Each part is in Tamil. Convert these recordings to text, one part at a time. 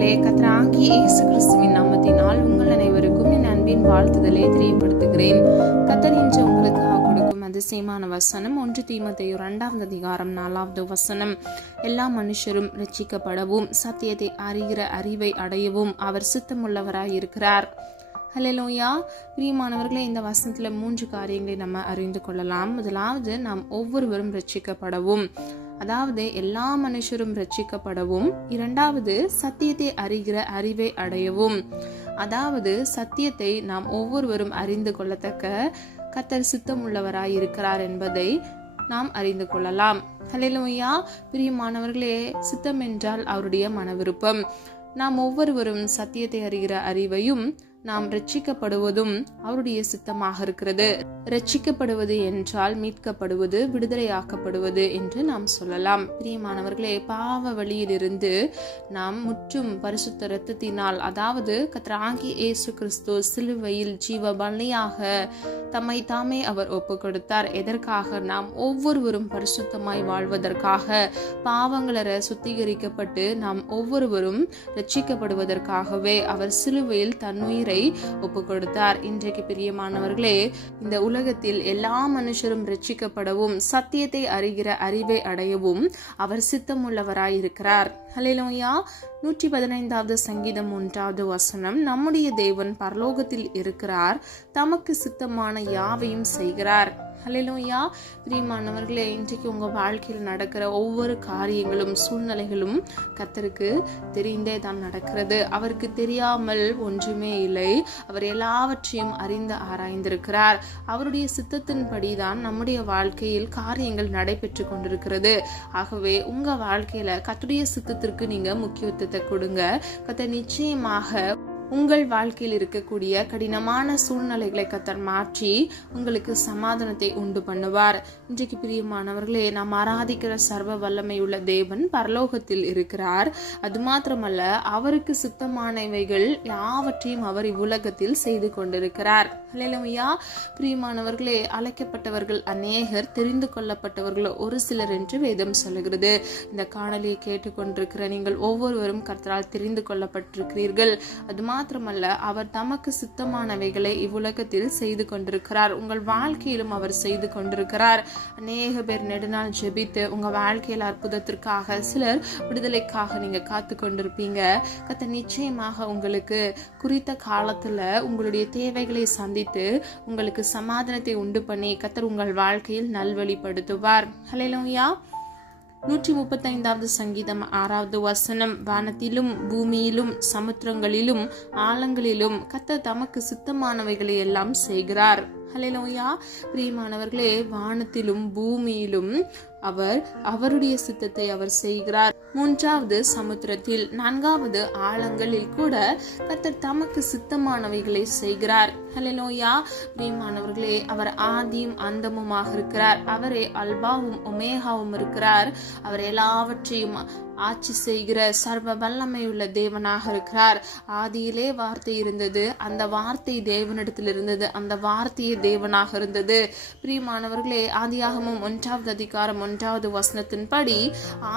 பிரியமானவர்களே, கர்த்தராகிய இயேசு கிறிஸ்துவின் நாமத்தினால் உங்கள் அனைவருக்கும் என் அன்பின் வாழ்த்துதலை தெரியப்படுத்துகிறேன். கர்த்தர் இன்று உங்களுக்காக கொடுக்கும் அதிசயமான வசனம் 1 தீமோத்தேயு 2 அதிகாரம் 4 வசனம். எல்லா மனுஷரும் ரட்சிக்கப்படவும் சத்தியத்தை அறிகிற அறிவை அடையவும் அவர் சித்தமுள்ளவராய் இருக்கிறார். ஹல்லேலூயா. பிரியமானவர்களே, இந்த வசனத்துல 3 காரியங்களை நம்ம அறிந்து கொள்ளலாம். முதலாவது, நாம் ஒவ்வொருவரும் ரட்சிக்கப்படவும், அதாவது எல்லா மனுஷரும் ரட்சிக்கப்படவும். இரண்டாவது, சத்தியத்தை அறிகிற அறிவை அடையவும், அதாவது சத்தியத்தை நாம் ஒவ்வொருவரும் அறிந்து கொள்ளத்தக்க கர்த்தர் சித்தம் உள்ளவராய் இருக்கிறார் என்பதை நாம் அறிந்து கொள்ளலாம். ஹல்லேலூயா. பிரியமானவர்களே, சித்தம் என்றால் அவருடைய மன விருப்பம். நாம் ஒவ்வொருவரும் சத்தியத்தை அறிகிற அறிவையும் நாம் ரட்சிக்கப்படுவதும் அவருடைய சித்தமாக இருக்கிறது. ரட்சிக்கப்படுவது என்றால் மீட்கப்படுவது, விடுதலையாக்கப்படுவது என்று நாம் சொல்லலாம். பிரியமானவர்களே, பாவ வழியிலிருந்து நாம் முற்றும் பரிசுத்த இரத்தத்தினால், அதாவது கர்த்தராகிய இயேசு கிறிஸ்து சிலுவையில் ஜீவ பலியாக தம்மை தாமே அவர் ஒப்பு கொடுத்தார். எதற்காக? நாம் ஒவ்வொருவரும் பரிசுத்தமாய் வாழ்வதற்காக, பாவங்களற சுத்திகரிக்கப்பட்டு நாம் ஒவ்வொருவரும் ரட்சிக்கப்படுவதற்காகவே அவர் சிலுவையில் தன்னுயிரை ஒப்பு கொடுத்தார். இன்றைக்கு பிரியமானவர்களே, இந்த உலகத்தில் எல்லா மனுஷரும் ரட்சிக்கப்படவும் சத்தியத்தை அறிகிற அறிவை அடையவும் அவர் சித்தமுள்ளவராய் இருக்கிறார். ஹல்லேலூயா. 115வது சங்கீதம் 1வது வசனம். நம்முடைய தேவன் பரலோகத்தில் இருக்கிறார், தமக்கு சித்தமான யாவையும் செய்கிறார். ஹல்லேலூயா. பிரியமானவர்களே, இன்றைக்கு உங்க வாழ்க்கையில் நடக்கிற ஒவ்வொரு காரியங்களும் சூழ்நிலைகளும் கர்த்தருக்கு தெரிந்தே தான் நடக்கிறது. அவருக்கு தெரியாமல் ஒன்றுமே இல்லை. அவர் எல்லாவற்றையும் அறிந்து ஆராய்ந்திருக்கிறார். அவருடைய சித்தத்தின்படி தான் நம்முடைய வாழ்க்கையில் காரியங்கள் நடைபெற்று கொண்டிருக்கிறது. ஆகவே உங்க வாழ்க்கையில கர்த்தருடைய சித்தத்திற்கு நீங்க முக்கியத்துவத்தை கொடுங்க. கர்த்தர் நிச்சயமாக உங்கள் வாழ்க்கையில் இருக்கக்கூடிய கடினமான சூழ்நிலைகளை கர்த்தர் மாற்றி உங்களுக்கு சமாதானத்தை உண்டு பண்ணுவார். இன்றைக்கு பிரியமானவர்களே, நாம் ஆராதிக்கிற சர்வ வல்லமை உள்ள தேவன் பரலோகத்தில் இருக்கிறார். அது மாத்திரமல்ல, அவருக்கு சித்தமானவைகள் யாவற்றையும் அவர் இவ்வுலகத்தில் செய்து கொண்டிருக்கிறார். ஹல்லேலூயா. பிரியமானவர்களே, அழைக்கப்பட்டவர்கள் அநேகர், தெரிந்து கொள்ளப்பட்டவர்கள் ஒரு சிலர் என்று வேதம் சொல்லுகிறது. இந்த காணொலியை கேட்டுக்கொண்டிருக்கிற நீங்கள் ஒவ்வொருவரும் கர்த்தரால் தெரிந்து கொள்ளப்பட்டிருக்கிறீர்கள். அது மாத்திரமல்ல, அவர் தமக்கு சித்தமானவைகளை இவ்வுலகத்தில் செய்து கொண்டிருக்கிறார். உங்கள் வாழ்க்கையிலும் அவர் செய்து கொண்டிருக்கிறார். அநேக பேர் நெடுநாள் ஜெபித்து உங்க வாழ்க்கையில் அற்புதத்திற்காக, சிலர் விடுதலைக்காக நீங்க காத்து கொண்டிருப்பீங்க. கர்த்தர் நிச்சயமாக உங்களுக்கு குறித்த காலத்துல உங்களுடைய தேவைகளை சந்தித்து உங்களுக்கு சமாதானத்தை உண்டு பண்ணி கர்த்தர் உங்கள் வாழ்க்கையில் நல்வழிப்படுத்துவார். ஹல்லேலூயா. 135வது சங்கீதம் 6வது வசனம். வானத்திலும் பூமியிலும் சமுத்திரங்களிலும் ஆழங்களிலும் கர்த்தர் தமக்கு சித்தமானவைகளை எல்லாம் செய்கிறார். ஹல்லேலூயா. பிரியமானவர்களே, வானத்திலும் பூமியிலும் அவர் அவருடைய சித்தத்தை அவர் செய்கிறார். 3வது சமுத்திரத்தில், 4வது ஆழங்களில் கூட கர்த்தர் தமக்கு சித்தமானவைகளை செய்கிறார். ஹல்லேலூயா. பிரியமானவர்களே, அவர் ஆதியும் அந்தமுமாக இருக்கிறார். அவரே அல்பாவும் ஒமேகாவும் இருக்கிறார். அவர் எல்லாவற்றையும் ஆட்சி செய்கிற சர்வ வல்லமையுள்ள தேவனாக இருக்கிறார். ஆதியிலே வார்த்தை இருந்தது, அந்த வார்த்தை தேவனிடத்தில் இருந்தது, அந்த வார்த்தையே தேவனாக இருந்தது. பிரியமானவர்களே, ஆதியாகமம் 1வது அதிகாரம் 1வது வசனத்தின்படி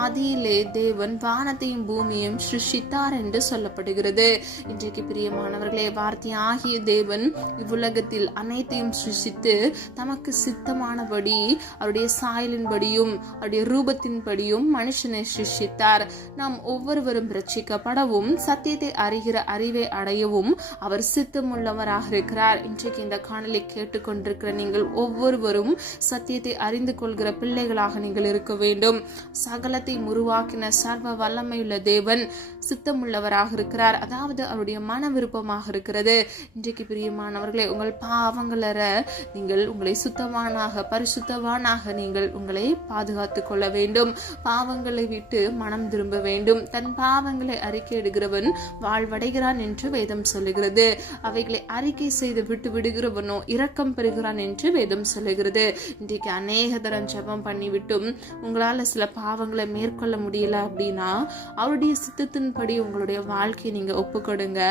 ஆதியிலே தேவன் வானத்தையும் பூமியையும் சிருஷ்டித்தார் என்று சொல்லப்படுகிறது. இன்றைக்கு பிரியமானவர்களே, வார்த்தை ஆகிய தேவன் இவ்வுலகத்தில் அனைத்தையும் சிருஷ்டித்து தமக்கு சித்தமானபடி அவருடைய சாயலின்படியும் அவருடைய ரூபத்தின்படியும் மனுஷனை சிருஷ்டித்தார். நாம் ஒவ்வொருவரும் ரட்சிக்கப்படவும் சத்தியத்தை அறிகிற அறிவை அடையவும் அவர் சித்தமுள்ளவராக இருக்கிறார். இன்றைக்கு இந்த காணொலி கேட்டுக்கொண்டிருக்கிற நீங்கள் ஒவ்வொருவரும் சத்தியத்தை அறிந்து கொள்கிற பிள்ளைகளாக நீங்கள் இருக்க வேண்டும். சகலத்தை உருவாக்கின சர்வ வல்லமையுள்ள தேவன் சித்தமுள்ளவராக இருக்கிறார், அதாவது அவருடைய மன விருப்பமாக இருக்கிறது. இன்றைக்கு பிரியமானவர்களே, உங்கள் பாவங்களற நீங்கள் உங்களை சுத்தவானாக, பரிசுத்தவானாக நீங்கள் உங்களை பாதுகாத்துக் கொள்ள வேண்டும். பாவங்களை விட்டு மனம் திரும்ப வேண்டும். தன் பாவங்களை அறிக்கையிடுகிறவன் வாழ்வடைகிறான் என்று வேதம் சொல்லுகிறது. அவைகளை அறிக்கை செய்து விட்டு விடுகிறவனோ இரக்கம் பெறுகிறான் என்று வேதம் சொல்லுகிறது. இன்றைக்கு அநேக தரம் ஜெபம் பண்ணிவிட்டும் உங்களால சில பாவங்களை மேற்கொள்ள முடியல அப்படின்னா அவருடைய சித்தத்தின்படி உங்களுடைய வாழ்க்கையை நீங்க ஒப்பு கொடுங்க.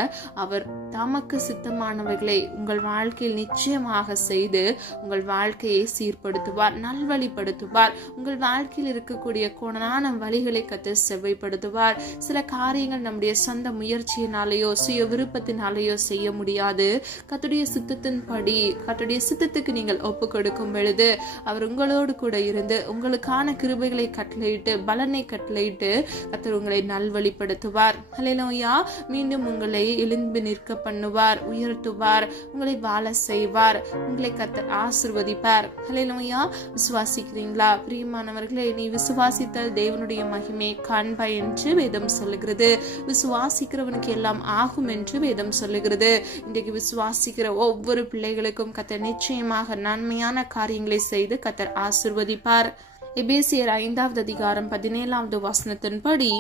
அவர் தமக்கு சித்தமானவைகளை உங்கள் வாழ்க்கையில் நிச்சயமாக செய்து உங்கள் வாழ்க்கையை சீர்படுத்துவார், நல்வழிப்படுத்துவார். உங்கள் வாழ்க்கையில் இருக்கக்கூடிய கோணலான வழிகளை கர்த்தர் செவ்வைப்படுத்துவார். சில காரியங்கள் நம்முடைய சொந்த முயற்சியினாலேயோ சுய விருப்பத்தினாலேயோ செய்ய முடியாது. கர்த்தருடைய சித்தத்தின்படி கர்த்தருடைய சித்தத்துக்கு நீங்கள் ஒப்பு கொடுக்கும் பொழுது அவர் உங்களோடு கூட இருந்து உங்களுக்கான கிருபைகளை கட்டளையிட்டு பலனை கட்டளையிட்டு கர்த்தர் உங்களை நல்வழிப்படுத்துவார். ஹல்லேலூயா. மீண்டும் உங்களை எழும்பி நிற்க பண்ணுவார், உயர்த்துவார், உங்களை வாழ செய்வார், உங்களை கர்த்தர் ஆசீர்வதிப்பார். ஹல்லேலூயா. விசுவாசிக்கிறீங்களா? பிரியமானவர்களே, நீ விசுவாசித்தால் தேவனுடைய மகிமையை காண்பாய் என்று வேதம் சொல்லுகிறது. விசுவாசிக்கிறவனுக்கு எல்லாம் ஆகும் என்று வேதம் சொல்லுகிறது. இன்றைக்கு விசுவாசிக்கிற ஒவ்வொரு பிள்ளைகளுக்கும் கர்த்தர் நிச்சயமாக நன்மையான காரியங்களை செய்து கர்த்தர் ஆசீர்வதிப்பார். எபேசியர் 5வது அதிகாரம் 17வது வசனத்தின்படி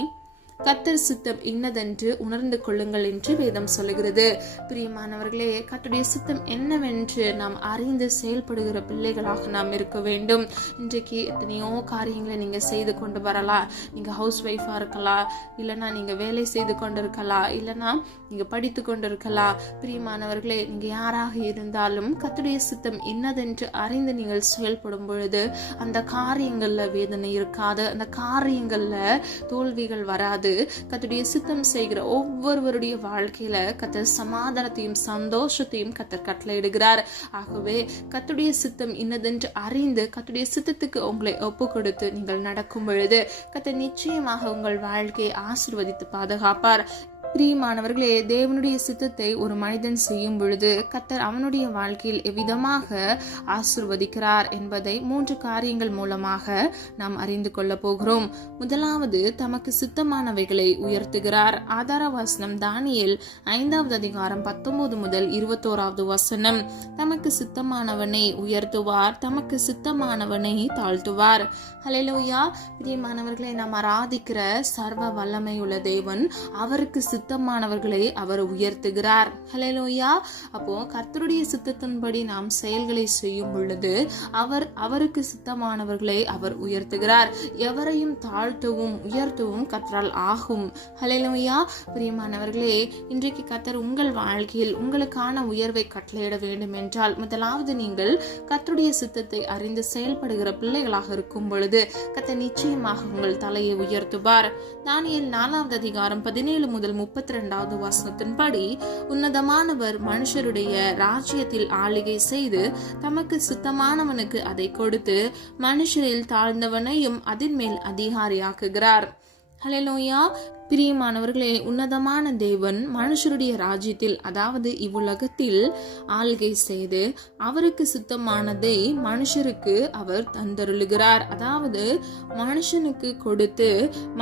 கர்த்தர் சித்தம் இன்னதென்று உணர்ந்து கொள்ளுங்கள் என்று வேதம் சொல்லுகிறது. பிரியமானவர்களே, கர்த்தருடைய சித்தம் என்னவென்று நாம் அறிந்து செயல்படுகிற பிள்ளைகளாக நாம் இருக்க வேண்டும். இன்றைக்கு எத்தனையோ காரியங்களை நீங்க செய்து கொண்டு வரலாம். நீங்க ஹவுஸ் ஒய்ஃபா இருக்கலாம், இல்லைன்னா நீங்க வேலை செய்து கொண்டிருக்கலாம், இல்லைன்னா நீங்க படித்து கொண்டிருக்கலாம். பிரியமானவர்களே, நீங்க யாராக இருந்தாலும் கர்த்தருடைய சித்தம் இன்னதென்று அறிந்து நீங்கள் செயல்படும் பொழுது அந்த காரியங்கள்ல வேதனை இருக்காது, அந்த காரியங்கள்ல தோல்விகள் வராது. கர்த்தருடைய சித்தம் செய்கிற ஒவ்வொருவருடைய வாழ்க்கையில கர்த்தர் சமாதானத்தையும் சந்தோஷத்தையும் கர்த்தர் கட்டளையிடுகிறார். ஆகவே கர்த்தருடைய சித்தம் இன்னதென்று அறிந்து கர்த்தருடைய சித்தத்துக்கு உங்களை ஒப்பு கொடுத்து நீங்கள் நடக்கும் பொழுது கர்த்தர் நிச்சயமாக உங்கள் வாழ்க்கையை ஆசீர்வதித்து பாதுகாப்பார். பிரியமானவர்களே, தேவனுடைய சித்தத்தை ஒரு மனிதன் செய்யும் பொழுது கர்த்தர் அவனுடைய வாழ்க்கையில் எவ்விதமாக ஆசீர்வதிக்கிறார் என்பதை 3 காரியங்கள் மூலமாக நாம் அறிந்து கொள்ள போகிறோம். முதலாவது, தமக்கு சித்தமானவைகளை உயர்த்துகிறார். ஆதார வசனம் தானியேல் 5வது அதிகாரம் 19 முதல் 21வது வசனம். தமக்கு சித்தமானவனை உயர்த்துவார், தமக்கு சித்தமானவனை தாழ்த்துவார். ஹல்லேலூயா. பிரியமானவர்களை, நாம் ஆராதிக்கிற சர்வ வல்லமை உள்ள தேவன் அவருக்கு சித்தமானவர்களை அவர் உயர்த்துகிறார். ஹல்லேலூயா. அப்போ கர்த்தருடைய சித்தத்தின்படி நாம் செயல்களை செய்யும் பொழுது அவருக்கு சித்தமானவர்களை அவர் உயர்த்துகிறார். எவரையும் தாழ்த்தவும் உயர்த்தவும் கர்த்தரால் ஆகும். ஹல்லேலூயா. பிரியமானவர்களே, இன்றைக்கு கர்த்தர் உங்கள் வாழ்க்கையில் உங்களுக்கான உயர்வை கட்டளையிட வேண்டும் என்றால் முதலாவது நீங்கள் கர்த்தருடைய சித்தத்தை அறிந்து செயல்படுகிற பிள்ளைகளாக இருக்கும் பொழுது கர்த்தர் நிச்சயமாக உங்கள் தலையை உயர்த்துவார். தானியேல் 4வது அதிகாரம் 17 முதல் 32வது வசனத்தின்படி, உன்னதமானவர் மனுஷருடைய ராஜ்யத்தில் ஆளுகை செய்து தமக்கு சித்தமானவனுக்கு அதை கொடுத்து மனுஷரில் தாழ்ந்தவனையும் அதன் மேல் அதிகாரியாக்குகிறார். ஹல்லேலூயா. பிரியமானவர்களே, உன்னதமான தேவன் மனுஷருடைய ராஜ்யத்தில், அதாவது இவ்வுலகத்தில் ஆள்கை செய்து அவருக்கு சித்தமானதை மனுஷருக்கு அவர் தந்தருளுகிறார். அதாவது மனுஷனுக்கு கொடுத்து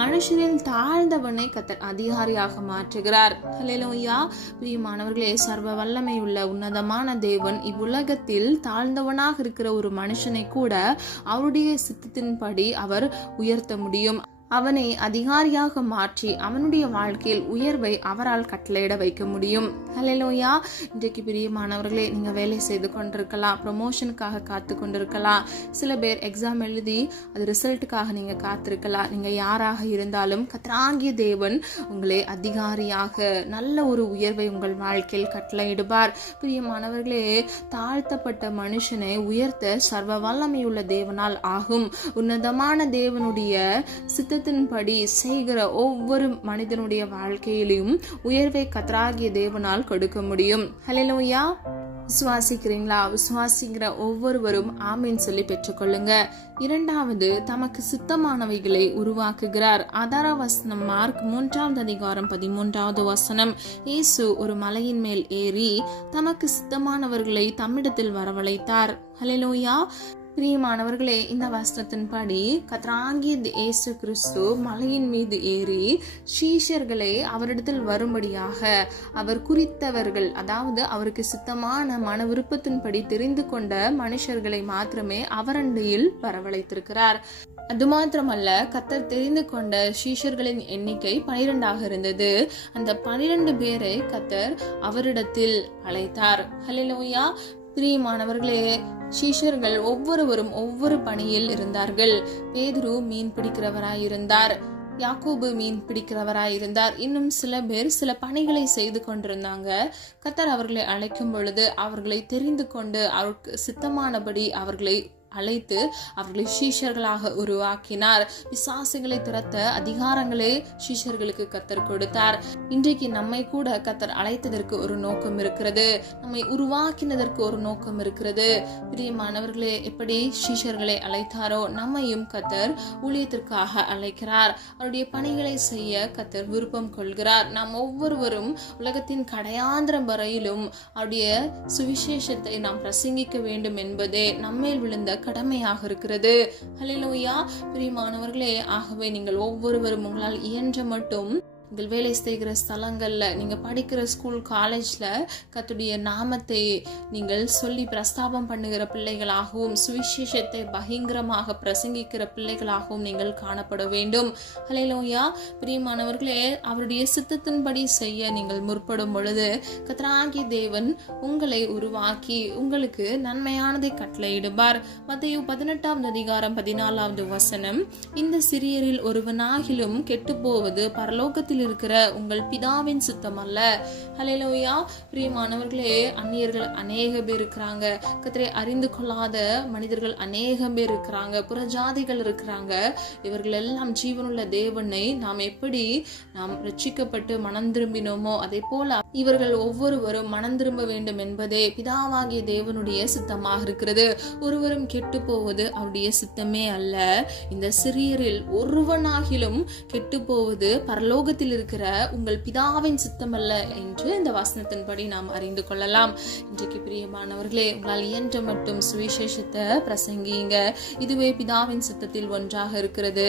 மனுஷரில் தாழ்ந்தவனை கர்த்தர் அதிகாரியாக மாற்றுகிறார். ஹல்லேலூயா. பிரியமானவர்களே, சர்வ வல்லமை உள்ள உன்னதமான தேவன் இவ்வுலகத்தில் தாழ்ந்தவனாக இருக்கிற ஒரு மனுஷனை கூட அவருடைய சித்தத்தின்படி அவர் உயர்த்த முடியும். அவனை அதிகாரியாக மாற்றி அவனுடைய வாழ்க்கையில் உயர்வை அவரால் கட்டளையிட வைக்க முடியும். ஹல்லேலூயா. இன்றைக்கு பிரியமானவர்களே, நீங்க வேலை செய்து கொண்டிருக்கலாம், ப்ரமோஷனுக்காக காத்து கொண்டிருக்கலாம். சில பேர் எக்ஸாம் எழுதி அது ரிசல்ட்டுக்காக நீங்க காத்திருக்கலாம். நீங்க யாராக இருந்தாலும் கர்த்தராகிய தேவன் உங்களை அதிகாரியாக நல்ல ஒரு உயர்வை உங்கள் வாழ்க்கையில் கட்டளையிடுவார். பிரியமானவர்களே, தாழ்த்தப்பட்ட மனுஷனை உயர்த்த சர்வ வல்லமையுள்ள தேவனால் ஆகும். உன்னதமான தேவனுடைய சித்தத்தின்படி செய்கிற ஒவ்வொரு மனிதனுடைய வாழ்க்கையிலும் உயர்வை கர்த்தராகிய தேவனால் கொடுக்க முடியும். ஹல்லேலூயா. விசுவாசிக்கிறீங்களா? விசுவாசிக்கிற ஒவ்வொருவரும் ஆமீன் சொல்லி பெற்றுக்கொள்ளுங்க. இரண்டாவது, தமக்கு சித்தமானவைகளை உருவாக்குகிறார். ஆதார வசனம் மார்க் 3வது அதிகாரம் 13வது வசனம். இயேசு ஒரு மலையின் மேல் ஏறி தமக்கு சித்தமானவர்களை தம்மிடத்தில் வரவழைத்தார். ஹல்லேலூயா. பிரியமானவர்களே, இந்த வசனத்தின்படி கர்த்தராகிய இயேசு கிறிஸ்து மலையின் மீது ஏறி சீஷர்களை அவரிடத்தில் வரும்படியாக அவர் குறித்தவர்கள், அதாவது அவருக்கு சித்தமான மன விருப்பத்தின்படி தெரிந்து கொண்ட மனுஷர்களை மாத்திரமே அவரண்டையில் வரவழைத்திருக்கிறார். அது மாத்திரமல்ல, கர்த்தர் தெரிந்து கொண்ட சீஷர்களின் எண்ணிக்கை 12 இருந்தது. அந்த 12 பேரை கர்த்தர் அவரிடத்தில் அழைத்தார். ஹல்லேலூயா. பிரியமானவர்களே, சீஷர்கள் ஒவ்வொருவரும் ஒவ்வொரு பணியில் இருந்தார்கள். பேதுரு மீன் பிடிக்கிறவராயிருந்தார். யாக்கோபு மீன் பிடிக்கிறவராய் இருந்தார். இன்னும் சில பேர் சில பணிகளை செய்து கொண்டிருந்தாங்க. கர்த்தர் அவர்களை அழைக்கும் பொழுது அவர்களை தெரிந்து கொண்டு அவருக்கு சித்தமானபடி அவர்களை அழைத்து அவர்களை சீஷர்களாக உருவாக்கினார். பிசாசுகளை துரத்த அதிகாரங்களே சீஷர்களுக்கு கர்த்தர் கொடுத்தார். இன்றைக்கு நம்மை கூட கர்த்தர் அழைத்ததற்கு ஒரு நோக்கம் இருக்கிறது, நம்மை உருவாக்கினதற்கு ஒரு நோக்கம் இருக்கிறது. பிரியமானவர்களே, எப்படி சீஷர்களை அழைத்தாரோ நம்மையும் கர்த்தர் ஊழியத்திற்காக அழைக்கிறார். அவருடைய பணிகளை செய்ய கர்த்தர் விருப்பம் கொள்கிறார். நாம் ஒவ்வொருவரும் உலகத்தின் கடையாந்திரம் வரையிலும் அவருடைய சுவிசேஷத்தை நாம் பிரசங்கிக்க வேண்டும் என்பதே நம்மேல் விழுந்த கடமையாக இருக்கிறது. ஹல்லேலூயா. பிரியமானவர்களே, ஆகவே நீங்கள் ஒவ்வொருவரும் உங்களால் இயன்ற மட்டும் நீங்கள் வேலை செய்கிற ஸ்தலங்கள்ல, நீங்க படிக்கிற ஸ்கூல் காலேஜ்ல கர்த்தருடைய நாமத்தை நீங்கள் சொல்லி பிரஸ்தாபம் பண்ணுகிற பிள்ளைகளாகவும் சுவிசேஷத்தை பகிரங்கமாக பிரசங்கிக்கிற பிள்ளைகளாகவும் நீங்கள் காணப்பட வேண்டும். ஹல்லேலூயா. பிரியமானவர்களே, அவருடைய சித்தத்தின்படி செய்ய நீங்கள் முற்படும் பொழுது கர்த்தராகிய தேவன் உங்களை உருவாக்கி உங்களுக்கு நன்மையானதை கட்டளையிடுவார். மத்தேயு 18:14 இந்த சிறியரில் ஒருவனாகிலும் கெட்டு போவது பரலோகத்தில் இருக்கிற உங்கள் பிதாவின் சித்தம் அல்ல. ஹல்லேலூயா. பிரியமானவர்களே, அந்நியர்கள் அநேக பேர் இருக்கிறாங்க, கர்த்தரை அறிந்து கொள்ளாத மனிதர்கள் அநேக பேர் இருக்கிறாங்க, புறஜாதிகள் இருக்கிறாங்க. இவர்கள் எல்லாம் ஜீவனுள்ள தேவனை நாம் எப்படி நாம் ரட்சிக்கப்பட்டு மனம் திரும்பினோமோ அதே போல இவர்கள் ஒவ்வொருவரும் மனம் திரும்ப வேண்டும் என்பதே பிதாவாகிய தேவனுடைய சித்தமாக இருக்கிறது. ஒருவரும் கெட்டு போவது அவருடைய சித்தமே அல்ல. இந்த சிறியரில் ஒருவனாகிலும் கெட்டு போவது பரலோகத்தில் இருக்கிற உங்கள் பிதாவின் சித்தம் அல்ல என்று இந்த வசனத்தின்படி நாம் அறிந்து கொள்ளலாம். இன்றைக்கு பிரியமானவர்களே, உங்களால் இயன்ற மட்டும் சுவிசேஷத்தை பிரசங்கிங்க. இதுவே பிதாவின் சித்தத்தில் ஒன்றாக இருக்கிறது.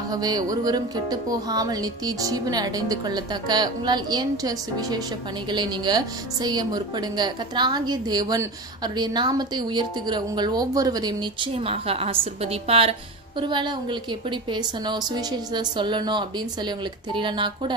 ஆகவே ஒருவரும் கெட்டு போகாமல் நித்திய ஜீவனை அடைந்து கொள்ளத்தக்க உங்களால் இயன்ற சுவிசேஷ பணிகளை நீங்க செய்ய முற்படுங்க. கர்த்தராகிய தேவன் அவருடைய நாமத்தை உயர்த்துகிற உங்கள் ஒவ்வொருவரையும் நிச்சயமாக ஆசீர்வதிப்பார். ஒருவேளை உங்களுக்கு எப்படி பேசணும், சுவிசேஷத்தை சொல்லணும் அப்படின்னு சொல்லி உங்களுக்கு தெரியலனா கூட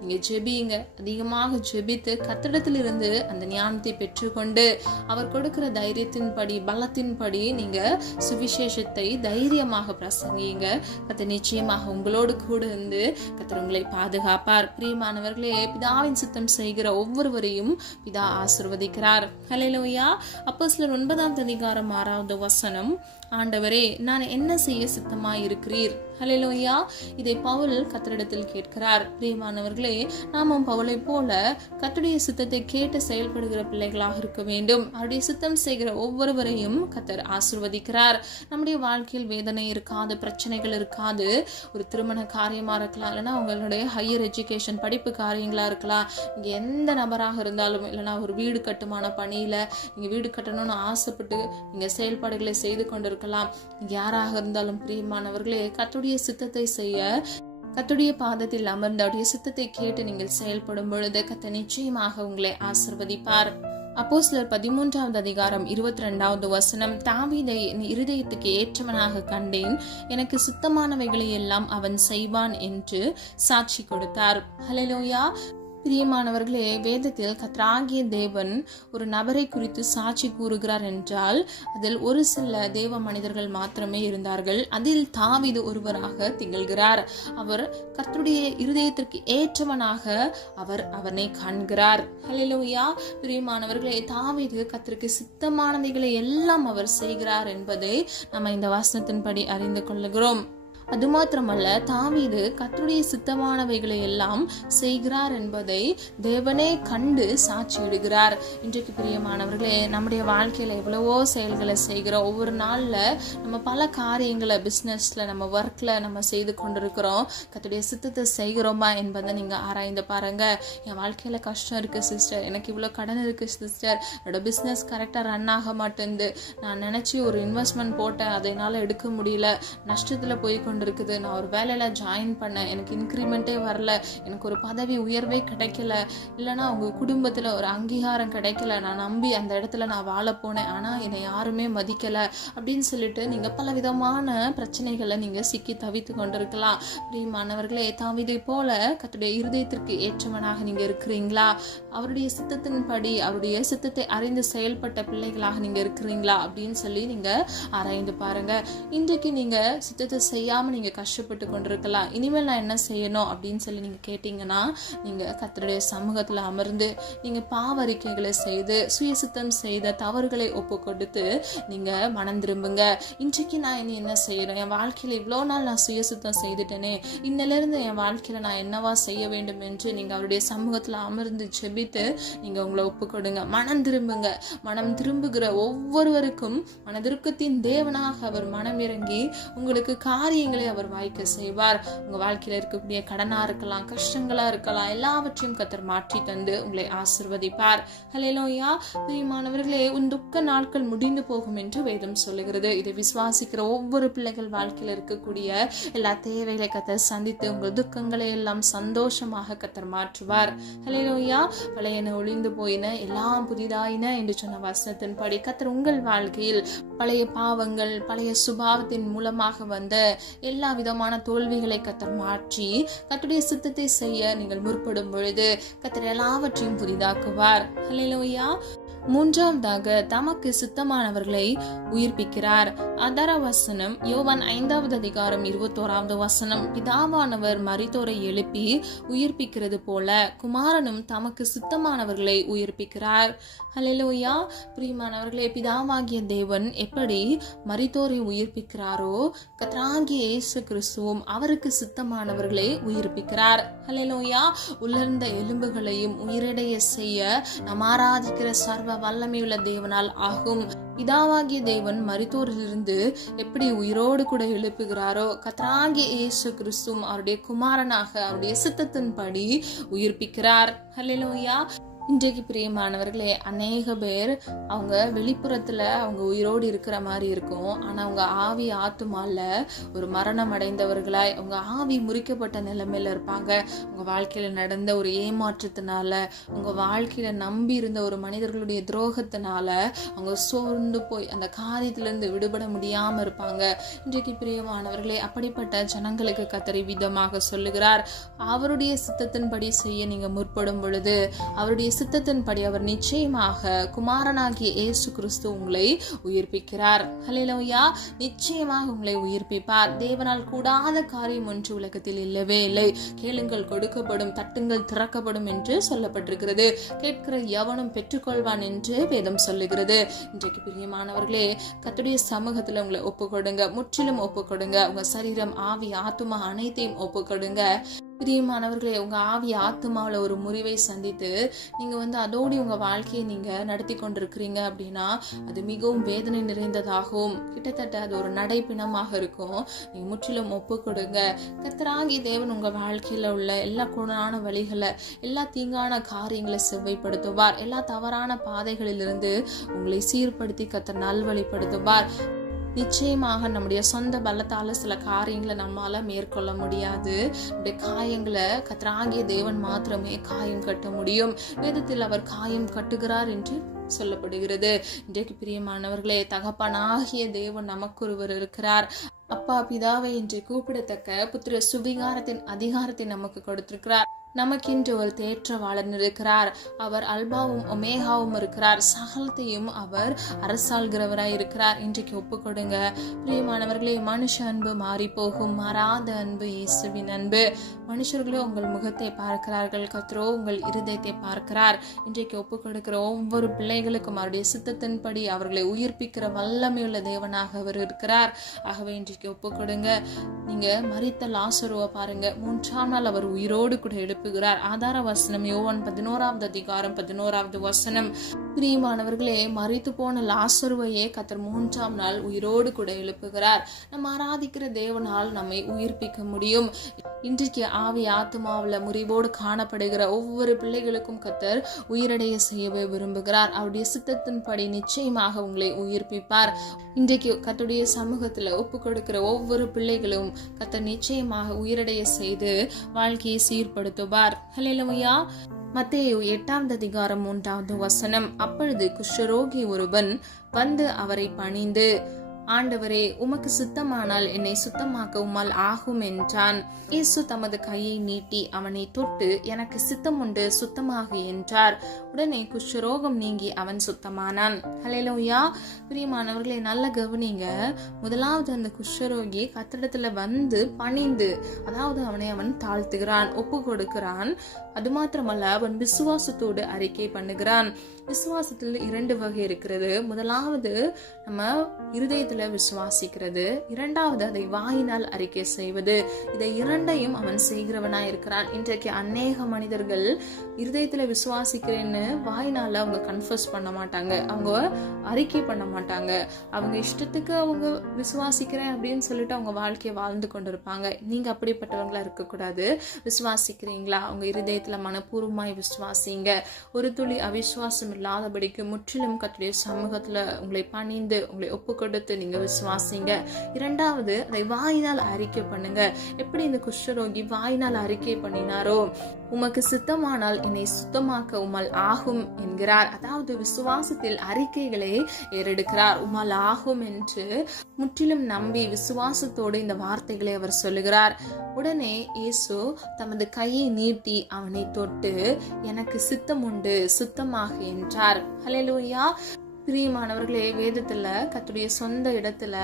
நீங்க ஜெபிங்க. அதிகமாக ஜெபித்து கர்த்தரிடத்திலிருந்து அந்த ஞானத்தை பெற்றுக்கொண்டு அவர் கொடுக்கிற தைரியத்தின்படி பலத்தின்படி நீங்க சுவிசேஷத்தை தைரியமாக பிரசங்கிங்க. கர்த்தர் நிச்சயமாக உங்களோடு கூட இருந்து கர்த்தர் உங்களை பாதுகாப்பார். பிரியமானவர்களே, பிதாவின் சித்தம் செய்கிற ஒவ்வொருவரையும் பிதா ஆசீர்வதிக்கிறார். ஹல்லேலூயா. அப்போஸ்தலர் 9:6 ஆண்டவரே, நான் என்ன செய்ய சித்தமாய் இருக்கிறீர்? ஹல்லேலூயா. இதை பவுல் கர்த்தரிடத்தில் கேட்கிறார். பிரியமானவர்களே, நாமும் பவுலை போல கர்த்தருடைய சித்தத்தை கேட்டு செயல்படுகிற பிள்ளைகளாக இருக்க வேண்டும். அவருடைய சித்தம் செய்கிற ஒவ்வொருவரையும் கர்த்தர் ஆசீர்வதிக்கிறார். நம்முடைய வாழ்க்கையில் வேதனை இருக்காது, பிரச்சனைகள் இருக்காது. ஒரு திருமண காரியமா இருக்கலாம், இல்லைன்னா உங்களுடைய ஹையர் எஜுகேஷன் படிப்பு காரியங்களா இருக்கலாம். இங்க எந்த நபராக இருந்தாலும், இல்லைன்னா ஒரு வீடு கட்டுமான பணியில நீங்க வீடு கட்டணும்னு ஆசைப்பட்டு நீங்க செயல்பாடுகளை செய்து கொண்டிருக்கலாம். யாராக இருந்தாலும் பிரியமானவர்களே, கர்த்தருடைய சித்தத்தை செய்ய கர்த்தருடைய பாதத்தில் அமர்ந்து அவருடைய சித்தத்தை கேட்டு நீங்கள் செயல்படும் பொழுது கர்த்தர் நிச்சயமாக உங்களை ஆசீர்வதிப்பார். அப்போஸ்தலர் 13:22 தாவீதை என் இருதயத்துக்கு ஏற்றவனாக கண்டேன், எனக்கு சித்தமானவைகளை எல்லாம் அவன் செய்வான் என்று சாட்சி கொடுத்தார். ஹல்லேலூயா. பிரியமானவர்களே, வேதத்தில் கர்த்தராகிய தேவன் ஒரு நபரை குறித்து சாட்சி கூறுகிறார் என்றால் அதில் ஒரு சில தேவ மனிதர்கள் மாத்திரமே இருந்தார்கள். அதில் தாவீது ஒருவராக திகழ்கிறார். அவர் கர்த்தருடைய இருதயத்திற்கு ஏற்றவனாக அவனை காண்கிறார். ஹல்லேலூயா. பிரியமானவர்களே, தாவீது கர்த்தருக்கு சித்தமானவைகளை எல்லாம் அவர் செய்கிறார் என்பதை நம்ம இந்த வசனத்தின்படி அறிந்து கொள்ளுகிறோம். அது மாத்திரமல்ல, தாவீது கர்த்தருடைய சித்தமானவைகளை எல்லாம் செய்கிறார் என்பதை தேவனே கண்டு சாட்சியிடுகிறார். இன்றைக்கு பிரியமானவர்களே, நம்முடைய வாழ்க்கையில எவ்வளவோ செயல்களை செய்கிறோம். ஒவ்வொரு நாள்ல நம்ம பல காரியங்களை பிசினஸ்ல நம்ம ஒர்க்ல நம்ம செய்து கொண்டிருக்கிறோம். கர்த்தருடைய சித்தத்தை செய்கிறோமா என்பதை நீங்க ஆராய்ந்து பாருங்க. என் வாழ்க்கையில கஷ்டம் இருக்கு சிஸ்டர், எனக்கு இவ்வளவு கடன் இருக்கு சிஸ்டர், என்னோட பிசினஸ் கரெக்டா ரன் ஆக மாட்டேங்குது, நான் நினைச்சு ஒரு இன்வெஸ்ட்மெண்ட் போட்டேன், அதனால எடுக்க முடியல, நஷ்டத்துல போய் இருக்குது, நான் ஒரு வேலையில ஜாயின் பண்ணேன், எனக்கு இன்க்ரிமெண்டே வரல, எனக்கு ஒரு பதவி உயர்வே கிடைக்கல, இல்லைன்னா உங்க குடும்பத்துல ஒரு அங்கீகாரம் கிடைக்கல, நான் நம்பி அந்த இடத்துல நான் வாழ போனேன், ஆனா என்னை யாருமே மதிக்கல அப்படின்னு சொல்லிட்டு நீங்க பல விதமான பிரச்சனைகளை நீங்க சிக்கி தவித்து கொண்டிருக்கலாம். பிரியமானவர்களே, தாவீதை போல கர்த்தருடைய இருதயத்திற்கு ஏற்றவனாக நீங்க இருக்கிறீங்களா? அவருடைய சித்தத்தின்படி அவருடைய சித்தத்தை அறிந்து செயல்பட்ட பிள்ளைகளாக நீங்க இருக்கிறீங்களா அப்படின்னு சொல்லி நீங்க ஆராய்ந்து பாருங்க. இன்றைக்கு நீங்க சித்தத்தை செய்யாம இல்லாமல் நீங்கள் கஷ்டப்பட்டு கொண்டிருக்கலாம். இனிமேல் நான் என்ன செய்யணும் அப்படின்னு சொல்லி நீங்கள் கேட்டிங்கன்னா, நீங்கள் கர்த்தருடைய சமூகத்தில் அமர்ந்து நீங்கள் பாவறிக்கைகளை செய்து சுயசுத்தம் செய்த தவறுகளை ஒப்பு கொடுத்து நீங்கள் மனம் திரும்புங்க. இன்றைக்கு நான் இனி என்ன செய்யணும், என் வாழ்க்கையில் இவ்வளோ நாள் நான் சுயசுத்தம் செய்துட்டேனே, இன்னிலிருந்து என் வாழ்க்கையில் நான் என்னவா செய்ய வேண்டும் என்று நீங்கள் அவருடைய சமூகத்தில் அமர்ந்து ஜெபித்து நீங்கள் உங்களை ஒப்பு கொடுங்க. மனம் திரும்புங்க. மனம் திரும்புகிற ஒவ்வொருவருக்கும் மனதிருக்கத்தின் தேவனாக அவர் மனம் இறங்கி உங்களுக்கு காரியங்களை அவர் வாய்க்க செய்வார். உங்கள் வாழ்க்கையில் இருக்கக்கூடிய கடனாக இருக்கலாம், கஷ்டங்களாக இருக்கலாம், எல்லாவற்றையும் கர்த்தர் மாற்றி தந்து உங்களை ஆசீர்வதிப்பார். ஹல்லேலூயா. பிரியமானவர்களே, உன் துக்க நாட்கள் முடிந்து போகும் என்று வேதம் சொல்லுகிறது. இதை விசுவாசிக்கிற ஒவ்வொரு பிள்ளைகள் வாழ்க்கையில் இருக்கக்கூடிய எல்லா தேவைகளை கர்த்தர் சந்தித்து உங்கள் துக்கங்களை எல்லாம் சந்தோஷமாக கர்த்தர் மாற்றுவார். ஹல்லேலூயா. பழையன ஒளிந்து போயின, எல்லாம் புதிதாயின என்று சொன்ன வசனத்தின்படி கர்த்தர் உங்கள் வாழ்க்கையில் பழைய பாவங்கள், பழைய சுபாவத்தின் மூலமாக வந்த எல்லா விதமான தோல்விகளை கர்த்தர் மாற்றி கர்த்தருடைய சித்தத்தை செய்ய நீங்கள் முற்படும் பொழுது கர்த்தர் எல்லாவற்றையும் புதிதாக்குவார். ஹல்லேலூயா. மூன்றாவதாக தமக்கு சித்தமானவர்களை உயிர்ப்பிக்கிறார். ஆதார வசனம் யோவான் 5வது அதிகாரம் 21வது வசனம், பிதாவானவர் மரித்தோரை எழுப்பி உயிர்ப்பிக்கிறது போல குமாரனும் தமக்கு சித்தமானவர்களை உயிர்ப்பிக்கிறார். ஹல்லேலூயா. பிரியமானவர்களே, பிதாவாகிய தேவன் எப்படி மரித்தோரை உயிர்ப்பிக்கிறாரோ, கர்த்தராகிய இயேசு கிறிஸ்துவும் அவருக்கு சித்தமானவர்களை உயிர்ப்பிக்கிறார். ஹல்லேலூயா. உலர்ந்த எலும்புகளையும் உயிரடைய செய்ய நாம் ஆராதிக்கிற சர்வ வல்லமையுள்ள தேவனால் ஆகும். பிதாவாகிய தேவன் மரித்தோரிலிருந்து எப்படி உயிரோடு கூட எழுப்புகிறாரோ, கர்த்தராகிய இயேசு கிறிஸ்துவும் அவருடைய குமாரனாக அவருடைய சித்தத்தின்படி உயிர்ப்பிக்கிறார். ஹல்லேலூயா. இன்றைக்கு பிரியமானவர்களே, அநேக பேர் அவங்க வெளிப்புறத்துல அவங்க உயிரோடு இருக்கிற மாதிரி இருக்கும், ஆனா அவங்க ஆவி ஆத்துமால ஒரு மரணம் அடைந்தவர்களாய் அவங்க ஆவி முறிக்கப்பட்ட நிலைமையில இருப்பாங்க. உங்க வாழ்க்கையில நடந்த ஒரு ஏமாற்றத்தினால, உங்க வாழ்க்கையில நம்பி இருந்த ஒரு மனிதர்களுடைய துரோகத்தினால அவங்க சோர்ந்து போய் அந்த காரியத்திலிருந்து விடுபட முடியாம இருப்பாங்க. இன்றைக்கு பிரியமானவர்களே, அப்படிப்பட்ட ஜனங்களுக்கு கர்த்தர் விதமாக சொல்லுகிறார், அவருடைய சித்தத்தின்படி செய்ய நீங்க முற்படும் பொழுது அவருடைய சித்தத்தின்படி அவர் நிச்சயமாக குமாரனாகிய இயேசு கிறிஸ்து உங்களை உயிர்ப்பிக்கிறார். ஹல்லேலூயா. நிச்சயமாக உங்களை உயிர்ப்பிப்பார். தேவனால் கூடாத காரியம் ஒன்று உலகத்தில் இல்லவே இல்லை. கேளுங்கள் கொடுக்கப்படும், தட்டுங்கள் திறக்கப்படும் என்று சொல்லப்பட்டிருக்கிறது. கேட்கிற எவனும் பெற்றுக்கொள்வான் என்று வேதம் சொல்லுகிறது. இன்றைக்கு பிரியமானவர்களே, கர்த்தருடைய சமூகத்தில் உங்களை ஒப்புக்கொடுங்க. முற்றிலும் ஒப்புக்கொடுங்க. உங்க சரீரம், ஆவி, ஆத்துமா அனைத்தையும் ஒப்புக்கொடுங்க. பிரியமானவர்களே, உங்க ஆவி ஆத்துமாவில் ஒரு முறிவை சந்தித்து நீங்க அதோடு உங்க வாழ்க்கையை நீங்க நடத்தி கொண்டிருக்கிறீங்க அப்படின்னா அது மிகவும் வேதனை நிறைந்ததாகவும் கிட்டத்தட்ட அது ஒரு நடைப்பிணமாக இருக்கும். நீங்க முற்றிலும் ஒப்பு கொடுங்க. கர்த்தராகிய தேவன் உங்க வாழ்க்கையில உள்ள எல்லா குணான வழிகளை, எல்லா தீங்கான காரியங்களை செவ்வைப்படுத்துவார். எல்லா தவறான பாதைகளிலிருந்து உங்களை சீர்படுத்தி கர்த்தர் நல்வழிப்படுத்துவார். நிச்சயமாக நம்முடைய சொந்த பலத்தால சில காரியங்களை நம்மால மேற்கொள்ள முடியாது. நம்முடைய காயங்களை கர்த்தராகிய தேவன் மாத்திரமே காயம் கட்ட முடியும். வேதத்தில் அவர் காயம் கட்டுகிறார் என்று சொல்லப்படுகிறது. இன்றைக்கு பிரியமானவர்களே, தகப்பனாகிய தேவன் நமக்கு ஒருவர் இருக்கிறார். அப்பா பிதாவை என்று கூப்பிடத்தக்க புத்திர சுவிகாரத்தின் அதிகாரத்தை நமக்கு கொடுத்திருக்கிறார். நமக்கென்று ஒரு தேற்றவாளன் இருக்கிறார். அவர் அல்பாவும் ஒமேகாவும் இருக்கிறார். சகலத்தையும் அவர் அரசாள்கிறவராய் இருக்கிறார். இன்றைக்கு ஒப்புக்கொடுங்க பிரியமானவர்களே. மனுஷ அன்பு மாறி போகும், மாறாத அன்பு இயேசுவின் அன்பு. மனுஷர்களோ உங்கள் முகத்தை பார்க்கிறார்கள், கர்த்தரோ உங்கள் இருதயத்தை பார்க்கிறார். இன்றைக்கு ஒப்புக்கொடுக்கிற ஒவ்வொரு பிள்ளைகளுக்கும் அவருடைய சித்தத்தின்படி அவர்களை உயிர்ப்பிக்கிற வல்லமையுள்ள தேவனாக அவர் இருக்கிறார். ஆகவே இன்றைக்கு ஒப்புக்கொடுங்க. நீங்க மரித்த லாசருவை பாருங்க, 3ஆம் நாள் அவர் உயிரோடு கூட எழுப்புகிறார். ஆதார வசனம் யோவான் 11வது அதிகாரம் 11வது வசனம். பிரியமானவர்களே, மரித்து போன லாசருவையே கர்த்தர் 3ஆம் நாள் உயிரோடு கூட எழுப்புகிறார். நம்ம ஆராதிக்கிற தேவனால் நம்மை உயிர்ப்பிக்க முடியும். இன்றைக்கு ஆவி ஆத்துமாவில் முறிவோடு காணப்படுகிற ஒவ்வொரு பிள்ளைகளுக்கும் கர்த்தர் உயிரடைய செய்யவே விரும்புகிறார். அவருடைய சித்தத்தின்படி நிச்சயமாக உங்களை உயிர்ப்பிப்பார். இன்றைக்கு கர்த்தருடைய சமூகத்தில் ஒப்பு கொடுக்கிற ஒவ்வொரு பிள்ளைகளும் கர்த்தர் நிச்சயமாக உயிரடைய செய்து வாழ்க்கையை சீர்படுத்துவார். ஹல்லேலூயா. மத்தேயு 8வது அதிகாரம் 3வது வசனம், அப்பொழுது குஷ்டரோகி ஒருவன் வந்து அவரை பணிந்து, ஆண்டவரே, உமக்கு சித்தமானால் என்னை சுத்தமாக்க உம்மால் ஆகும் என்றான். இயேசு தமது கையை நீட்டி அவனை தொட்டு, எனக்கு சித்தம் உண்டு, சுத்தமாக என்றார். உடனே குஷ்டரோகம் நீங்கி அவன் சுத்தமானான். ஹல்லேலூயா. பிரியமானவர்களே, நல்ல கவனிங்க. முதலாவது அந்த குஷ்டரோகி கத்திடத்துல வந்து பணிந்து, அதாவது அவன் தாழ்த்துகிறான், ஒப்பு கொடுக்கிறான். அது மாத்திரமல்ல, அவன் விசுவாசத்தோடு அறிக்கை பண்ணுகிறான். விசுவாசத்தில் 2 வகை இருக்கிறது. முதலாவது நம்ம இருதயத்துல விசுவாசிக்கிறது, இரண்டாவது அதை வாயினால் அறிக்கை செய்வது. இதை இரண்டையும் அவன் செய்கிறவனா இருக்கிறான். இன்றைக்கு அநேக மனிதர்கள் இருதயத்துல விசுவாசிக்கிறேன்னு வாயினால அவங்க கன்ஃபர்ஸ் பண்ண மாட்டாங்க, அவங்க அறிக்கை பண்ண மாட்டாங்க. அவங்க இஷ்டத்துக்கு அவங்க விசுவாசிக்கிறேன் அப்படின்னு சொல்லிட்டு அவங்க வாழ்க்கையை வாழ்ந்து கொண்டிருப்பாங்க. நீங்க அப்படிப்பட்டவங்களா இருக்கக்கூடாது. விசுவாசிக்கிறீங்களா? அவங்க இருதயத்துல மனப்பூர்வமாய் விசுவாசிங்க. ஒரு துளி அவிசுவாசம் இல்லாதபடிக்கு முற்றிலும் கர்த்தருடைய சமூகத்துல உங்களை பணிந்து உங்களை ஒப்பு கொடுத்து நீங்க விசுவாசிங்க. இரண்டாவது, அதை வாயினால் அறிக்கை பண்ணுங்க. எப்படி இந்த குஷ்டரோகி வாயினால் அறிக்கை பண்ணினாரோ, உமக்கு சித்தமானால் என்னை சுத்தமாக்க உம்மால் ஆகும் என்கிறார். அதாவது விசுவாசத்தில் அறிக்கைகளை ஏறெடுக்கிறார். உம்மால் ஆகும் என்று முற்றிலும் நம்பி விசுவாசத்தோடு இந்த வார்த்தைகளை அவர் சொல்லுகிறார். உடனே இயேசு தமது கையை நீட்டி அவனை தொட்டு, எனக்கு சித்தம் உண்டு, சுத்தமாக என்றார். ஹல்லேலூயா. பிரியமானவர்களே, வேதத்துல கர்த்தருடைய சொந்த இடத்துல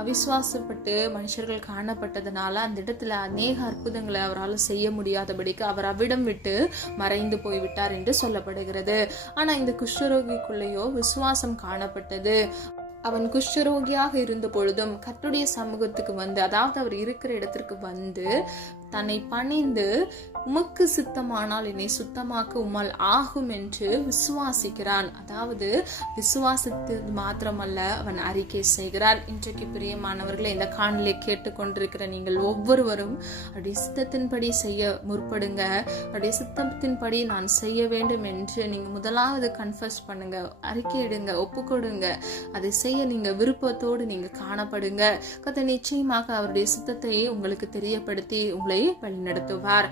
அவிசுவாசப்பட்டு மனுஷர்கள் காணப்பட்டதுனால அந்த இடத்துல அநேக அற்புதங்களை அவரால் செய்ய முடியாதபடிக்கு அவர் அவ்விடம் விட்டு மறைந்து போய்விட்டார் என்று சொல்லப்படுகிறது. ஆனா இந்த குஷ்டரோகிக்குள்ளேயோ விசுவாசம் காணப்பட்டது. அவன் குஷ்டரோகியாக இருந்த பொழுதும் கர்த்தருடைய சமூகத்துக்கு வந்து, அதாவது அவர் இருக்கிற இடத்திற்கு வந்து தன்னை பணிந்து, உமக்கு சித்தமானால் என்னை சுத்தமாக்க உம்மால் ஆகும் என்று விசுவாசிக்கிறான். அதாவது விசுவாசத்து மாத்திரமல்ல, அவன் அறிக்கை செய்கிறான். இன்றைக்கு பிரியமானவர்களை, இந்த காணொளியை கேட்டுக்கொண்டிருக்கிற நீங்கள் ஒவ்வொருவரும் அவருடைய சித்தத்தின்படி செய்ய முற்படுங்க. அவருடைய சித்தத்தின்படி நான் செய்ய வேண்டும் என்று நீங்க முதலாவது கன்ஃபர்ஸ் பண்ணுங்க, அறிக்கையிடுங்க, ஒப்பு கொடுங்க. அதை செய்ய நீங்க விருப்பத்தோடு நீங்க காணப்படுங்க. கர்த்தர் நிச்சயமாக அவருடைய சித்தத்தை உங்களுக்கு தெரியப்படுத்தி உங்களை வழிநடத்துவார்.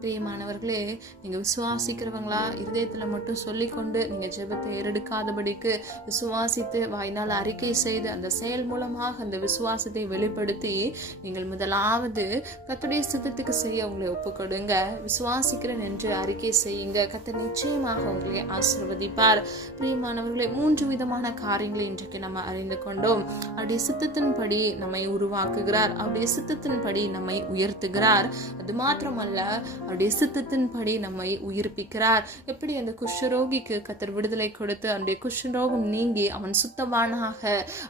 பிரியமானவர்களே, நீங்க விசுவாசிக்கிறவங்களா? இருதயத்துல மட்டும் சொல்லிக்கொண்டு நீங்க ஜெபத்தை ஏறெடுக்காதபடிக்கு விசுவாசித்து வாயினால் அறிக்கை செய்து அந்த செயல் மூலமாக அந்த விசுவாசத்தை வெளிப்படுத்தி நீங்கள் முதலாவது கர்த்தருடைய சித்தத்துக்கு செய்ய உங்களை ஒப்புக்கொடுங்க. விசுவாசிக்கிறேன் என்று அறிக்கை செய்யுங்க. கர்த்தர் நிச்சயமாக உங்களை ஆசீர்வதிப்பார். பிரியமானவர்களே, 3 விதமான காரியங்களை இன்றைக்கு நம்ம அறிந்து கொண்டோம். அவருடைய சித்தத்தின்படி நம்மை உருவாக்குகிறார், அவருடைய சித்தத்தின்படி நம்மை உயர்த்துகிறார். அது மாத்திரமல்ல, அவருடைய சித்தத்தின்படி நம்மை உயிர்ப்பிக்கிறார். எப்படி அந்த குஷ்டரோகிக்கு கர்த்தர் விடுதலை கொடுத்து அவனுடைய குஷ்டரோகம் நீங்கி அவன் சுத்தவானாக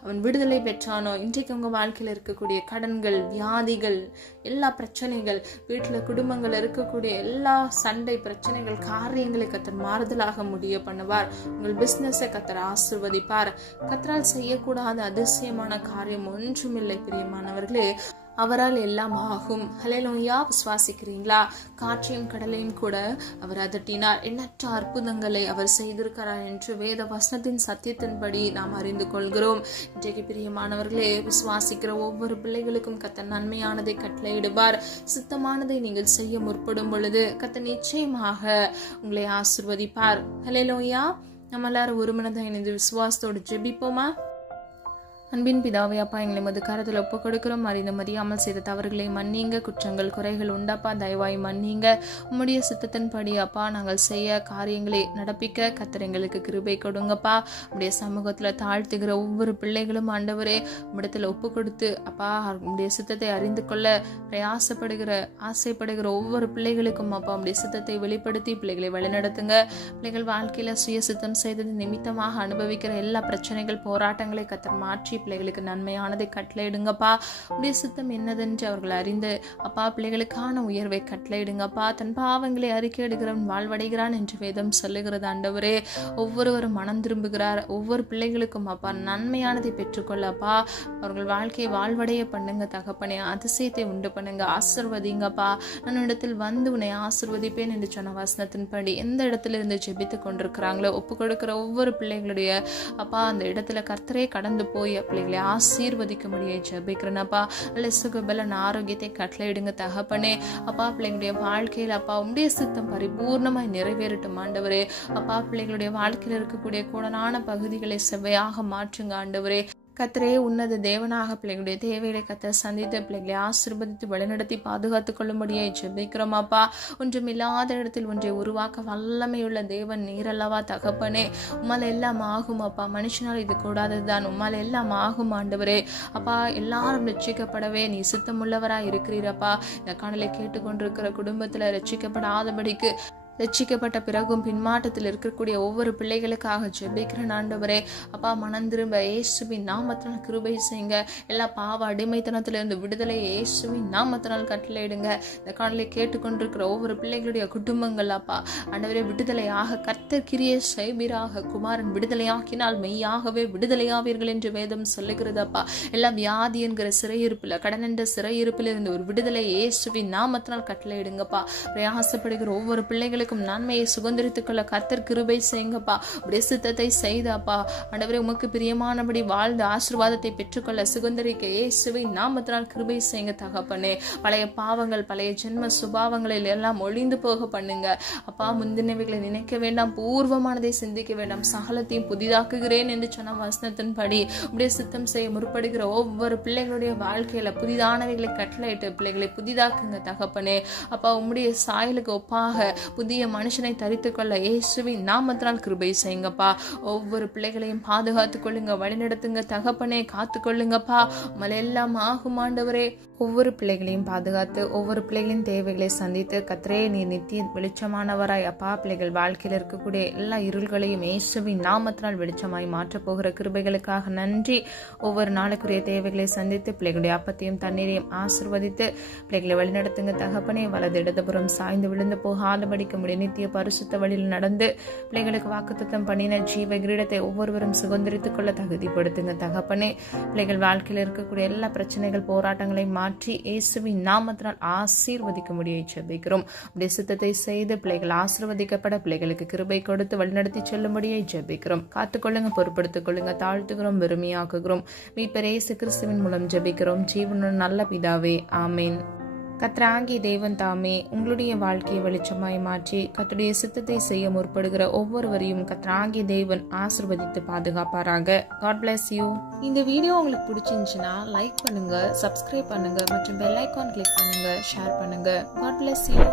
அவன் விடுதலை பெற்றானோ, இன்றைக்கு உங்க வாழ்க்கையில் இருக்கக்கூடிய கடன்கள், வியாதிகள், எல்லா பிரச்சனைகள், வீட்டுல குடும்பங்கள் இருக்கக்கூடிய எல்லா சண்டை பிரச்சனைகள், காரியங்களை கர்த்தர் மாறுதலாக முடிய பண்ணுவார். உங்கள் பிசினஸை கர்த்தர் ஆசீர்வதிப்பார். கர்த்தரால் செய்யக்கூடாத அதிசயமான காரியம் ஒன்றுமில்லை. பிரியமானவர்களே, அவரால் எல்லாம் ஆகும். ஹல்லேலூயா. விசுவாசிக்கிறீங்களா? காற்றையும் கடலையும் கூட அவர் அதட்டினார். எண்ணற்ற அற்புதங்களை அவர் செய்திருக்கிறார் என்று வேத வசனத்தின் சத்தியத்தின்படி நாம் அறிந்து கொள்கிறோம். இன்றைக்கு பிரியமானவர்களே, விசுவாசிக்கிற ஒவ்வொரு பிள்ளைகளுக்கும் கர்த்தர் நன்மையானதை கட்டளையிடுவார். சித்தமானதை நீங்கள் செய்ய முற்படும் பொழுது கர்த்தர் நிச்சயமாக உங்களை ஆசீர்வதிப்பார். ஹல்லேலூயா. நம்ம எல்லாரும் ஒரு மனதாக இணைந்து விசுவாசத்தோடு ஜெபிப்போமா? அன்பின் பிதாவே, அப்பா, எங்களை மது கரத்தில் ஒப்பு கொடுக்கிறோம். அறிந்து மறியாமல் செய்த தவறுகளை மன்னிங்க. குற்றங்கள் குறைகள் உண்டாப்பா, தயவாய் மன்னிங்க. உம்முடைய சித்தத்தின்படி அப்பா நாங்கள் செய்ய காரியங்களை நடப்பிக்க கர்த்தர் எங்களுக்கு கிருபை கொடுங்கப்பா. உம்முடைய சமூகத்தில் தாழ்த்துகிற ஒவ்வொரு பிள்ளைகளும் ஆண்டவரே உம்மிடத்தில் ஒப்பு கொடுத்து அப்பா உம்முடைய சித்தத்தை அறிந்து கொள்ள பிரயாசப்படுகிற ஆசைப்படுகிற ஒவ்வொரு பிள்ளைகளுக்கும் அப்பா உம்முடைய சித்தத்தை வெளிப்படுத்தி பிள்ளைகளை வழிநடத்துங்க. பிள்ளைகள் வாழ்க்கையில சுய சித்தம் செய்தது நிமித்தமாக அனுபவிக்கிற எல்லா பிரச்சனைகள், போராட்டங்களை கர்த்தர் மாற்றி பிள்ளைகளுக்கு நன்மையானதை கட்டளையிடுங்கப்பா. உடைய சித்தம் என்னதென்று அவர்கள் அறிந்து அப்பா பிள்ளைகளுக்கான உயர்வை கட்டளையிடுங்கப்பா. தன் பாவங்களை அறிக்கையிடுகிறவன் வாழ்வடைகிறான் என்று வேதம் சொல்லுகிறது. ஆண்டவரே, ஒவ்வொருவரும் மனம் திரும்புகிறார். ஒவ்வொரு பிள்ளைகளுக்கும் அப்பா நன்மையானதை பெற்றுக்கொள்ளப்பா. அவர்கள் வாழ்க்கையை வாழ்வடைய பண்ணுங்க தகப்பனே. அதிசயத்தை உண்டு பண்ணுங்க, ஆசீர்வதிங்கப்பா. நான் இடத்தில் வந்து உன்னை ஆசீர்வதிப்பேன் என்று சொன்ன வசனத்தின்படி எந்த இடத்துல இருந்து ஜெபித்து கொண்டிருக்கிறாங்களோ ஒப்பு கொடுக்கிற ஒவ்வொரு பிள்ளைகளுடைய அப்பா அந்த இடத்துல கர்த்தரே கடந்து போய் பிள்ளைகளை ஆசீர்வதிக்க முடியும் ஜெபிக்கிறேனப்பா. நல்ல சுகபலன் ஆரோக்கியத்தை கட்டளையிடுங்க தகப்பனே. அப்பா பிள்ளைங்களுடைய வாழ்க்கையில் அப்பா உம்முடைய சித்தம் பரிபூர்ணமாய் நிறைவேறட்டும் ஆண்டவரே. அப்பா பிள்ளைகளுடைய வாழ்க்கையில் இருக்கக்கூடிய கோடலான பகுதிகளை செவ்வையாக மாற்றுங்க ஆண்டவரே. கர்த்தரே உன்னத தேவனாக பிள்ளைகளுடைய தேவைகளை கர்த்தர் சந்தித்து பிள்ளைகளை ஆசீர்வதித்து வழிநடத்தி பாதுகாத்துக் கொள்ளும்படியாய் ஜெபிக்கிறோம் அப்பா. ஒன்றுமில்லாத இடத்தில் ஒன்றை உருவாக்க வல்லமையுள்ள தேவன் நீரல்லவா தகப்பனே. உம்மால் எல்லாம் ஆகும் அப்பா. மனுஷனால் இது கூடாததுதான். உம்மால் எல்லாம் ஆகும் ஆண்டவரே. அப்பா, எல்லாரும் ரட்சிக்கப்படவே நீ சித்தமுள்ளவராய் இருக்கிறீரப்பா. இந்த காணலை கேட்டுக்கொண்டிருக்கிற குடும்பத்தில் ரட்சிக்கப்படாதபடிக்கு ரட்சிக்கப்பட்ட பிறகும் பின்மாற்றத்தில் இருக்கக்கூடிய ஒவ்வொரு பிள்ளைகளுக்காக ஜெபிக்கிறேன் ஆண்டவரே. அப்பா, மனம் திரும்ப இயேசுவின் நாமத்தினால் கிருபை செய்யுங்க. எல்லா பாவ அடிமைத்தனத்திலிருந்து விடுதலை இயேசுவின் நாமத்தினால் கட்டளையிடுங்க. இந்த காணலை கேட்டுக்கொண்டிருக்கிற ஒவ்வொரு பிள்ளைகளுடைய குடும்பங்கள் அப்பா ஆண்டவரே விடுதலையாக கர்த்தர் கிரியை செய்வீராக. குமாரன் விடுதலையாக்கினால் மெய்யாகவே விடுதலையாவீர்கள் என்று வேதம் சொல்லுகிறது அப்பா. எல்லாம் வியாதி என்கிற சிறையிருப்பில் கடன் என்ற சிறையிருப்பில் இருந்து ஒரு விடுதலை இயேசுவின் நாமத்தினால் கட்டளையிடுங்கப்பா. பிரயாசப்படுகிற ஒவ்வொரு பிள்ளைகளுக்கும் நன்மையை சுதந்திரித்துக் கொள்ள கர்த்தர் கிருபை செய்யுங்கப்பா. உடைய சித்தத்தை செய்தப்பா ஆண்டவரே உமக்கு பிரியமானபடி வாழ்ந்து ஆசீர்வாதத்தை பெற்றுக்கொள்ள சுதந்திரிக்க இயேசுவின் நாமத்தினால் கிருபை செய்யுங்க தகப்பனே. பழைய பாவங்கள் பழைய ஜென்ம சுபாவங்களில் எல்லாம் ஒளிந்து போக பண்ணுங்க அப்பா. முந்தினவைகளை நினைக்க வேண்டாம், பூர்வமானதை சிந்திக்க வேண்டாம், சகலத்தையும் புதிதாக்குகிறேன் என்று சொன்ன வசனத்தின்படி உடைய சித்தம் செய்ய முற்படுகிற ஒவ்வொரு பிள்ளைகளுடைய வாழ்க்கையில புதிதானவைகளை கட்டளையிட்டு பிள்ளைகளை புதிதாக்குங்க தகப்பனே. அப்பா, உம்முடைய சாயலுக்கு ஒப்பாக புதிய மனுஷனை தரித்துக் கொள்ள இயேசுவின் நாமத்தினால் கிருபை செய்யுங்கப்பா. ஒவ்வொரு பிள்ளைகளையும் பாதுகாத்துக் கொள்ளுங்க, வழிநடத்துங்க தகப்பனே, காத்துக்கொள்ளுங்கப்பா. எல்லாம் ஆகும் ஆண்டவரே. ஒவ்வொரு பிள்ளைகளையும் பாதுகாத்து ஒவ்வொரு பிள்ளைகளின் தேவைகளை சந்தித்து கர்த்தரே நீர் நித்திய வெளிச்சமானவராய் அப்பா. பிள்ளைகள் வாழ்க்கையில் இருக்கக்கூடிய எல்லா இருள்களையும் இயேசுவின் நாமத்தினால் வெளிச்சமாய் மாற்றப் போகிற கிருபைகளுக்காக நன்றி. ஒவ்வொரு நாளுக்குரிய தேவைகளை சந்தித்து பிள்ளைகளுடைய அப்பத்தையும் தண்ணீரையும் ஆசீர்வதித்து பிள்ளைகளை வழிநடத்துங்க தகப்பனே. வலது இடதுபுறம் சாய்ந்து விழுந்து போகாதபடிக்கு முடிய நித்திய பரிசுத்த வழியில் நடந்து பிள்ளைகளுக்கு வாக்குத்தத்தம் பண்ணின ஜீவ கிரீடத்தை ஒவ்வொருவரும் சுதந்திரித்துக் கொள்ள தகுதிப்படுத்துங்க தகப்பனே. பிள்ளைகள் வாழ்க்கையில் இருக்கக்கூடிய எல்லா பிரச்சனைகள் போராட்டங்களையும் மாற்றி இயேசுவின் நாமத்தினால் ஆசீர்வதிக்க முடிய ஜெபிக்கிறோம். உடைய சித்தத்தை செய்து பிள்ளைகள் ஆசீர்வதிக்கப்பட பிள்ளைகளுக்கு கிருபை கொடுத்து வழிநடத்தி செல்லும்படியை ஜெபிக்கிறோம். காத்துக்கொள்ளுங்க, பொறுப்படுத்திக் கொள்ளுங்க, தாழ்த்துகிறோம், வெறுமையாக்குகிறோம். மீட்பர் இயேசு கிறிஸ்துவின் மூலம் ஜெபிக்கிறோம் ஜீவனுள்ள நல்ல பிதாவே, ஆமேன். கர்த்தராகிய தேவன் தாமே உங்களுடைய வாழ்க்கையை வெளிச்சமாய் மாற்றி கர்த்தருடைய சித்தத்தை செய்ய முற்படுகிற ஒவ்வொருவரையும் கர்த்தராகிய தேவன் ஆசீர்வதித்து பாதுகாப்பாராக. God bless you. இந்த வீடியோ உங்களுக்கு பிடிச்சிருந்துச்சுன்னா லைக் பண்ணுங்க, சப்ஸ்கிரைப் பண்ணுங்க மற்றும் பெல் ஐகான் கிளிக் பண்ணுங்க, ஷேர் பண்ணுங்க. God bless you.